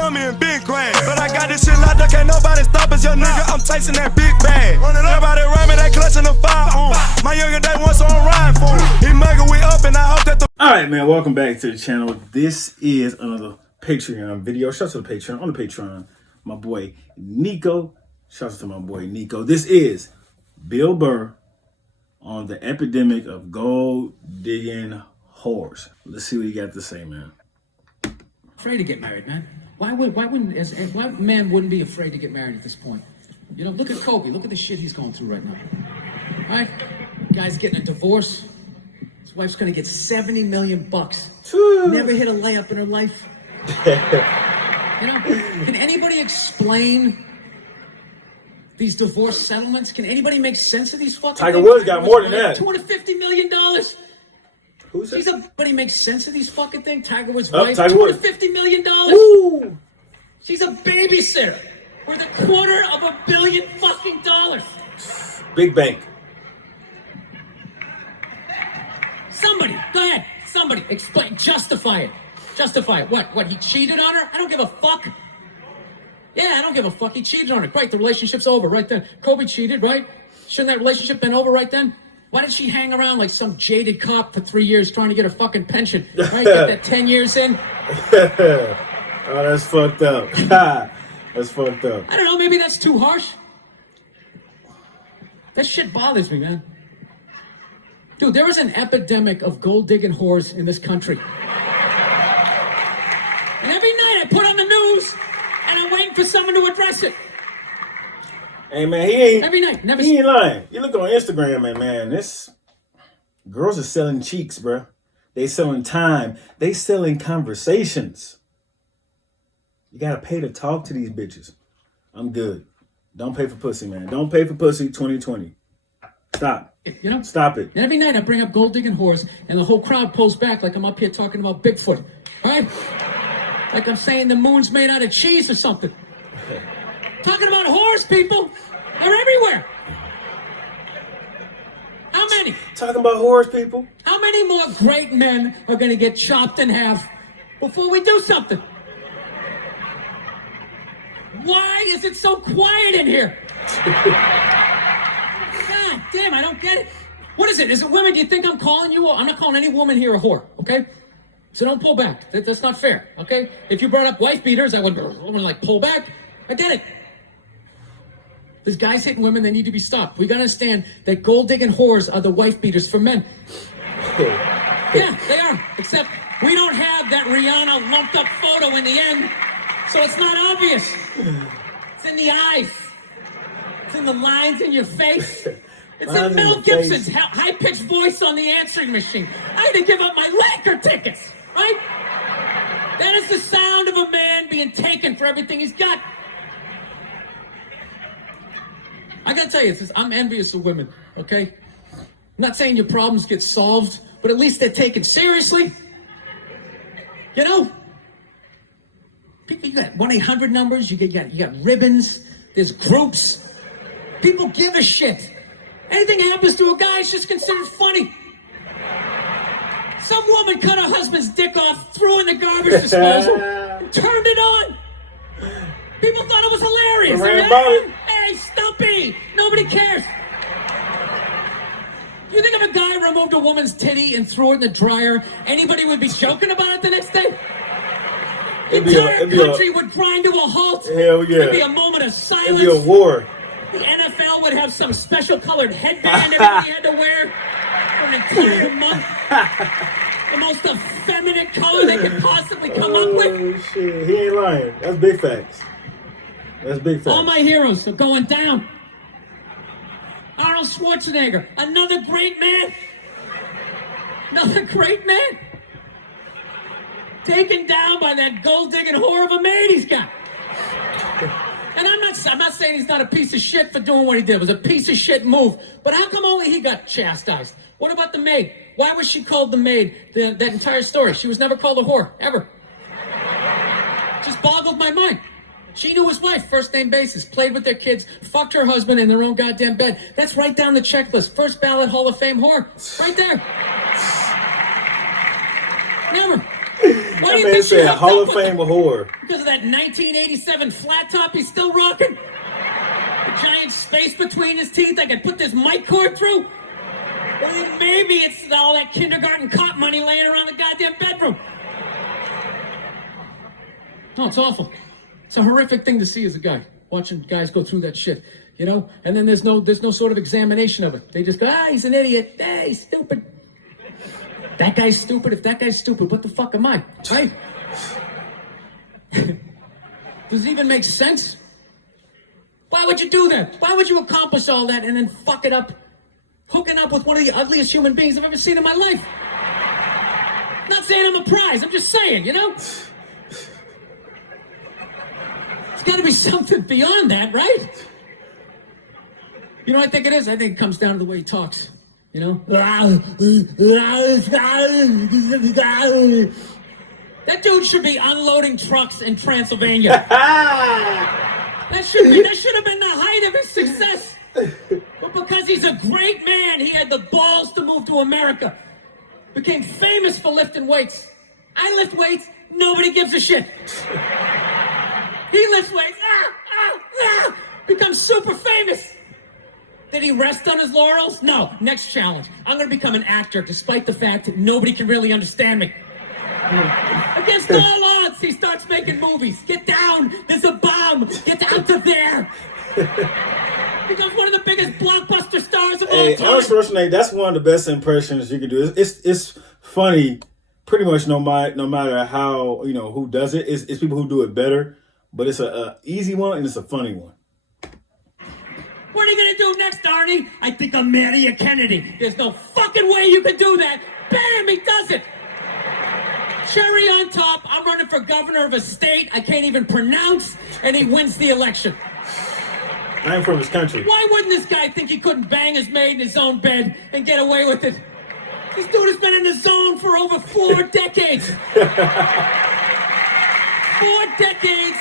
dummy and big grand. But I got this shit locked up, can't nobody stop us, young nigga. I'm chasing that big bag. Everybody around me, they clutching the fire. My younger day once on ride for him. He mugger, we up, and I hope that the. Alright, man, welcome back to the channel. This is another Patreon video. Shout out to the Patreon. On the Patreon, my boy Nico. Shout out to my boy Nico. This is Bill Burr on the epidemic of gold digging whores. Let's see what you got to say, man. Afraid to get married, man. Why man wouldn't be afraid to get married at this point? You know, look at Kobe. Look at the shit he's going through right now. Right? Guy's getting a divorce. His wife's gonna get $70 million. Never hit a layup in her life. You know, can anybody explain these divorce settlements? Can anybody make sense of these fucking Tiger things? Woods got more than that. $250 million. Who's that? Anybody make sense of these fucking things? Tiger Woods' Oh, wife, Tiger Woods. $250 million. Woo! She's a babysitter worth $250 million fucking dollars. Big bank. Somebody, go ahead. Somebody, explain, justify it. Justify it. What, he cheated on her? I don't give a fuck. Yeah, I don't give a fuck. He cheated on her. Great, the relationship's over right then. Kobe cheated, right? Shouldn't that relationship been over right then? Why did she hang around like some jaded cop for 3 years trying to get her fucking pension? Right? Get that 10 years in? Oh, that's fucked up. That's fucked up. I don't know, maybe that's too harsh. That shit bothers me, man. Dude, there is an epidemic of gold-digging whores in this country. And every night I put on the news, and I'm waiting for someone to address it. Hey, man, he ain't... Every night. He ain't lying. You look on Instagram, and man, this... Girls are selling cheeks, bro. They selling time. They selling conversations. You gotta pay to talk to these bitches. I'm good. Don't pay for pussy, man. Don't pay for pussy 2020. Stop. You know? Stop it. And every night I bring up gold-digging whores, and the whole crowd pulls back like I'm up here talking about Bigfoot. Right? Like I'm saying the moon's made out of cheese or something. Talking about whores, people. They're everywhere. How many? Talking about whores, people. How many more great men are going to get chopped in half before we do something? Why is it so quiet in here? God damn, I don't get it. What is it? Is it women? Do you think I'm calling you? I'm not calling any woman here a whore, okay? So don't pull back. That's not fair, okay? If you brought up wife beaters, I would like pull back. I get it. There's guys hitting women, they need to be stopped. We gotta understand that gold-digging whores are the wife beaters for men. Yeah, they are. Except we don't have that Rihanna lumped up photo in the end, so it's not obvious. It's in the eyes. It's in the lines in your face. It's in Mel Gibson's high-pitched voice on the answering machine. I had to give up my Laker tickets, right? That is the sound of a man being taken for everything he's got. I gotta tell you, I'm envious of women, okay? I'm not saying your problems get solved, but at least they're taken seriously. You know? People, you got 1-800 numbers, you got ribbons, there's groups. People give a shit. Anything happens to a guy, it's just considered funny. Some woman cut her husband's dick off, threw in the garbage disposal, and turned it on. People thought it was hilarious. Hey, Stumpy! Nobody cares. You think if a guy removed a woman's titty and threw it in the dryer, anybody would be joking about it the next day? The entire country would grind to a halt. Hell yeah. There'd be a moment of silence. It'd be a war. The NFL would have some special colored headband everybody had to wear for an entire month. The most effeminate color they could possibly come up with. Oh, shit. He ain't lying. That's big facts. That's big facts. All my heroes are going down. Arnold Schwarzenegger, another great man. Another great man. Taken down by that gold-digging whore of a maid he's got. And I'm not saying he's not a piece of shit for doing what he did. It was a piece of shit move. But how come only he got chastised? What about the maid? Why was she called the maid that entire story? She was never called a whore, ever. Just boggled my mind. She knew his wife, first name basis, played with their kids, fucked her husband in their own goddamn bed. That's right down the checklist. First ballot Hall of Fame whore. Right there. Never. Why do you man think she said hooked Hall up of with Fame him? whore. Because of that 1987 flat top he's still rocking? A giant space between his teeth I could put this mic cord through? Or maybe it's all that kindergarten cop money laying around the goddamn bedroom. No, it's awful. It's a horrific thing to see as a guy, watching guys go through that shit, you know? And then there's no sort of examination of it. They just go, he's an idiot. He's stupid. That guy's stupid. If that guy's stupid, what the fuck am I? Right? Does it even make sense? Why would you do that? Why would you accomplish all that and then fuck it up, hooking up with one of the ugliest human beings I've ever seen in my life? Not saying I'm a prize. I'm just saying, you know? There's got to be something beyond that, right? You know what I think it is? I think it comes down to the way he talks. You know? That dude should be unloading trucks in Transylvania. That should have been the height of his success. But because he's a great man, he had the balls to move to America. Became famous for lifting weights. I lift weights, nobody gives a shit. He lifts weights, becomes super famous. Did he rest on his laurels? No. Next challenge. I'm going to become an actor despite the fact that nobody can really understand me. Against all odds, he starts making movies. Get down. There's a bomb. Get out of there. Becomes one of the biggest blockbuster stars of all time. Arnold Schwarzenegger, that's one of the best impressions you can do. It's funny pretty much no matter how, you know, who does it. It's people who do it better. But it's a easy one and it's a funny one. What are you going to do next, Arnie? I think I'll marry a Kennedy. There's no fucking way you can do that. Bam, he does it. Cherry on top, I'm running for governor of a state I can't even pronounce, and he wins the election. I am from his country. Why wouldn't this guy think he couldn't bang his maid in his own bed and get away with it? This dude has been in the zone for over 4 decades. 4 decades,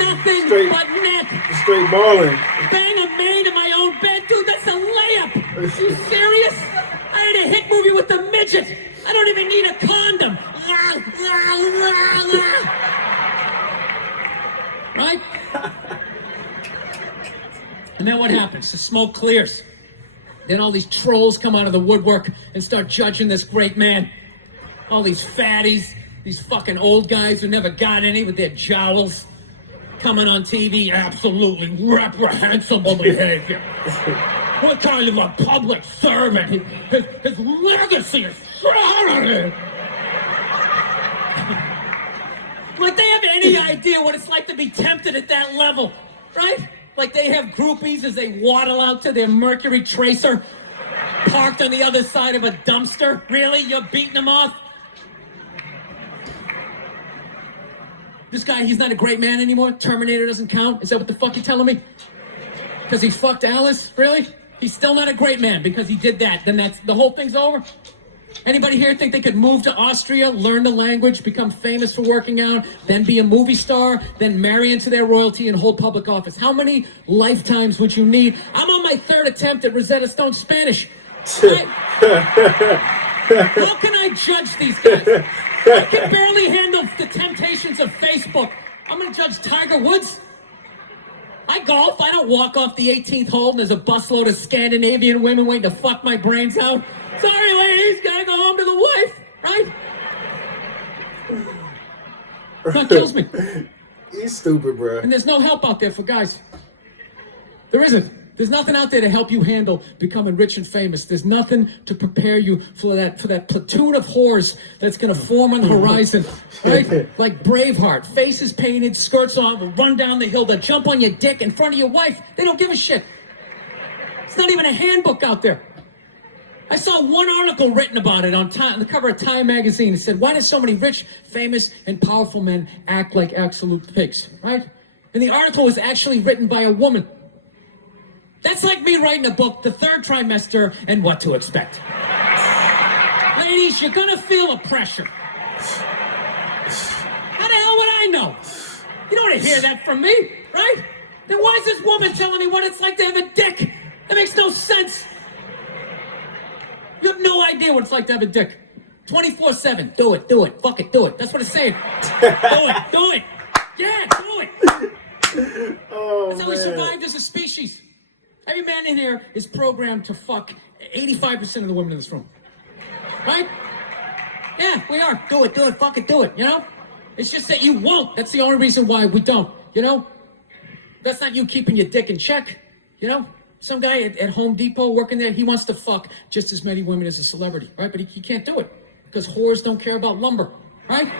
nothing but net. Straight balling. Bang a maid in my own bed, dude, that's a layup. Are you serious? I had a hit movie with the midget. I don't even need a condom. Right? And then what happens? The smoke clears. Then all these trolls come out of the woodwork and start judging this great man. All these fatties, these fucking old guys who never got any with their jowls, coming on TV, absolutely reprehensible behavior. What kind of a public servant? His legacy is shrouded. Like they have any idea what it's like to be tempted at that level, right? Like they have groupies as they waddle out to their Mercury Tracer, parked on the other side of a dumpster. Really? You're beating them off? This guy, he's not a great man anymore? Terminator doesn't count? Is that what the fuck you're telling me? Because he fucked Alice? Really? He's still not a great man because he did that. Then that's the whole thing's over? Anybody here think they could move to Austria, learn the language, become famous for working out, then be a movie star, then marry into their royalty and hold public office? How many lifetimes would you need? I'm on my 3rd attempt at Rosetta Stone Spanish. How can I judge these guys? I can barely handle the temptations of Facebook. I'm going to judge Tiger Woods? I golf. I don't walk off the 18th hole and there's a busload of Scandinavian women waiting to fuck my brains out. Sorry, ladies, gotta go home to the wife, right? That kills me. He's stupid, bro. And there's no help out there for guys. There isn't. There's nothing out there to help you handle becoming rich and famous. There's nothing to prepare you for that platoon of whores that's gonna form on the horizon, right? Like Braveheart, faces painted, skirts on, will run down the hill, they'll jump on your dick in front of your wife. They don't give a shit. It's not even a handbook out there. I saw one article written about it on the cover of Time magazine. It said, why do so many rich, famous, and powerful men act like absolute pigs, right? And the article was actually written by a woman. That's like me writing a book, The Third Trimester, and What to Expect. Ladies, you're gonna feel a pressure. How the hell would I know? You don't want to hear that from me, right? Then why is this woman telling me what it's like to have a dick? That makes no sense. You have no idea what it's like to have a dick. 24/7. Do it. Fuck it, do it. That's what it's saying. Do it. Yeah, do it. Oh, That's how we survived as a species. Every man in here is programmed to fuck 85% of the women in this room. Right? Yeah, we are. Do it, fuck it, do it, you know? It's just that you won't. That's the only reason why we don't, you know? That's not you keeping your dick in check, you know? Some guy at Home Depot working there, he wants to fuck just as many women as a celebrity, right? But he can't do it because whores don't care about lumber, right?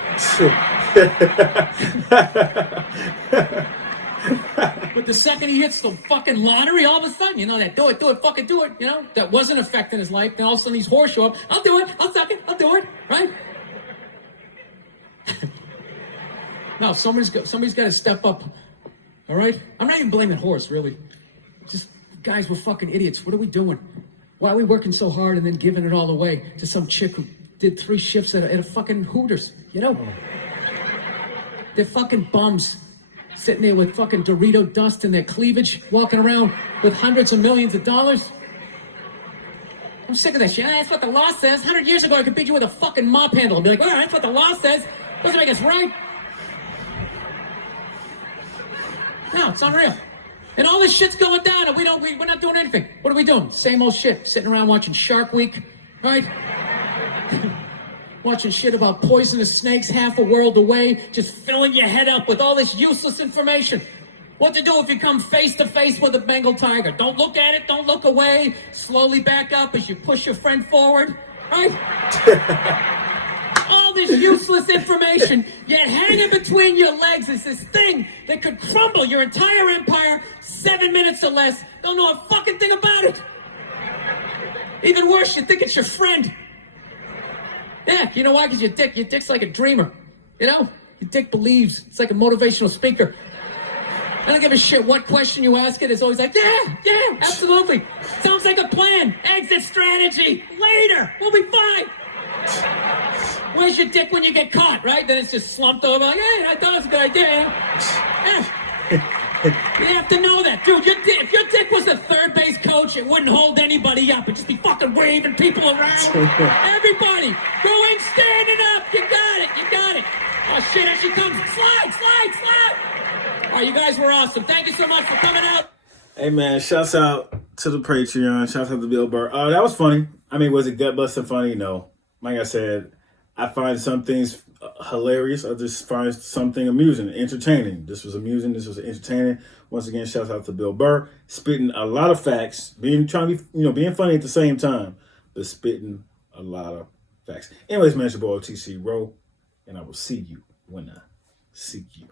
But the second he hits the fucking lottery, all of a sudden, you know, that do it, fucking do it, you know? That wasn't affecting his life. Then all of a sudden these whores show up. I'll do it, I'll suck it, I'll do it, right? No, somebody's got to step up, all right? I'm not even blaming whores, really. Just, guys, we're fucking idiots. What are we doing? Why are we working so hard and then giving it all away to some chick who did 3 shifts at a fucking Hooters, you know? They're fucking bums. Sitting there with fucking Dorito dust in their cleavage, walking around with hundreds of millions of dollars. I'm sick of that shit. That's what the law says. 100 years ago, I could beat you with a fucking mop handle and be like, well, that's what the law says. Doesn't make us right. No, it's unreal. And all this shit's going down, and we're not doing anything. What are we doing? Same old shit. Sitting around watching Shark Week, right? Watching shit about poisonous snakes half a world away, just filling your head up with all this useless information. What to do if you come face to face with a Bengal tiger? Don't look at it, don't look away. Slowly back up as you push your friend forward, right? All this useless information, yet hanging between your legs is this thing that could crumble your entire empire 7 minutes or less. Don't know a fucking thing about it. Even worse, you think it's your friend. Yeah, you know why? Because your dick's like a dreamer. You know? Your dick believes. It's like a motivational speaker. I don't give a shit what question you ask it. It's always like, yeah, absolutely. Sounds like a plan. Exit strategy. Later. We'll be fine. Where's your dick when you get caught, right? Then it's just slumped over like, hey, I thought it was a good idea. Yeah. You have to know that, dude. If your dick was a third base coach, it wouldn't hold anybody up. It'd just be fucking waving people around. Everybody, going standing up. You got it. Oh shit, here she comes. Slide. All right, you guys were awesome. Thank you so much for coming out. Hey man, shouts out to the Patreon. Shouts out to Bill Burr. That was funny. I mean, was it gut busting funny? No. Like I said, I find some things hilarious. I just find something amusing, entertaining. This was amusing. This was entertaining. Once again, shout out to Bill Burr, spitting a lot of facts, being funny at the same time, but spitting a lot of facts. Anyways, man, it's your boy TC Rowe, and I will see you when I see you.